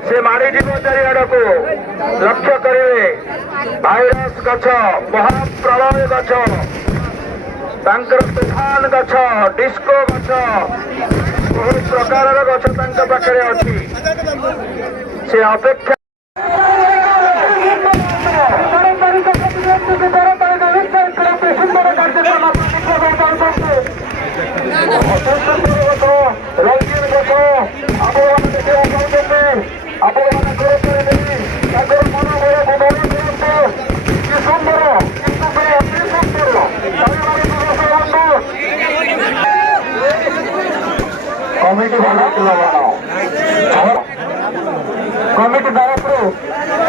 से मारिजिव चारिआड़ को लक्ष्य करेंगे भाइरस गछ महाप्रलय गछ तूफान गछ डिस्को गछ बहुत प्रकार गछ पाखे अच्छी से अपेक्षा रंगीन गछ कमिटी कमिटी तरफ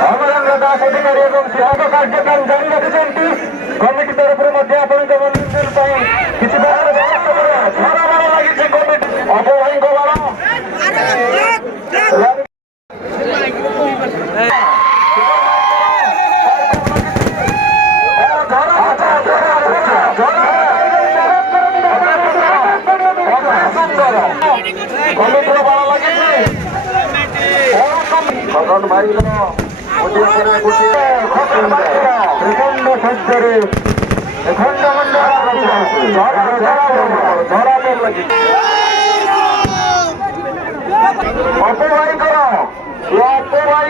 अमरेन्द्र दास अधिकारी और सिंह कार्यक्रम जारी रखिंट कमिटी तरफ मनोरंजन किसी झरा बाण लगी कमिटी अबू भाई बाण खगन भाई त्रिखंड सज्जरे खंड लगी अपू भाई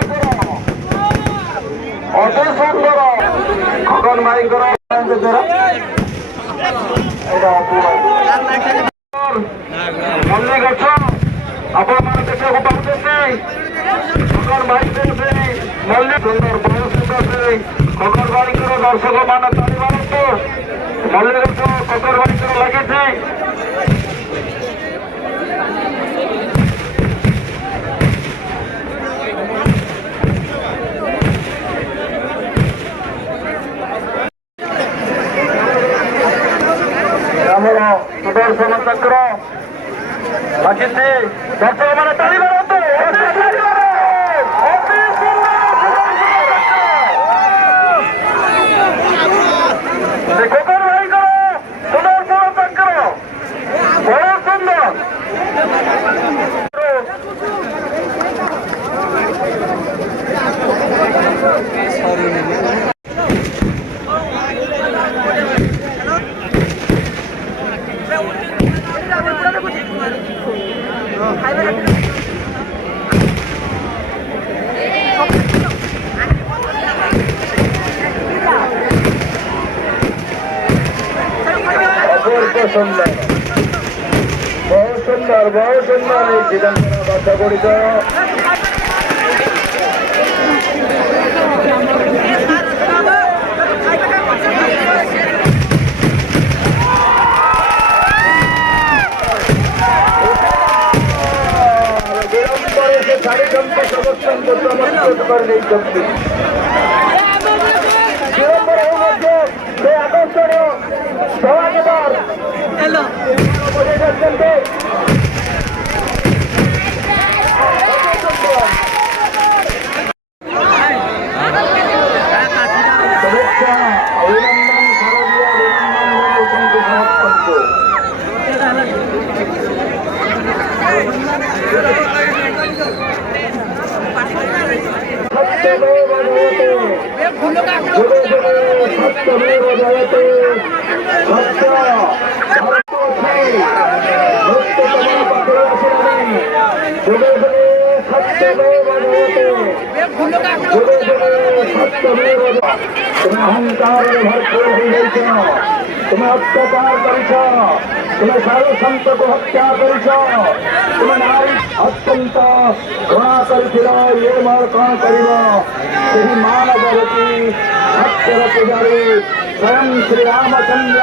अति सुंदर खगन भाई मल्ली गछ आपण मैंने देखा पाते खगन भाई मल्ली सुंदर बहुत सुंदर से खगन भाई दर्शक मान ताली मारतु मल्ली गछ खगन भाई लगी सुदर्शन चक्र लगी दर्शक मैंने ताली मारतु बहुत सुंदर बाधा गुड़िक विलंबर से साढ़े घंटे समर्थन को समर्पित कर विलंबर से आकर्षणीय सभागार तुम्हें अहंकार भरपूर तुम्हें अत्याचार कर तुम्हें साधु संत को हत्या कर तुम्हें नारी अत्यंत घृणा कर ये मोर कौन कर मानव रूपी सत्यर पुजारी स्वयं श्री रामचंद्र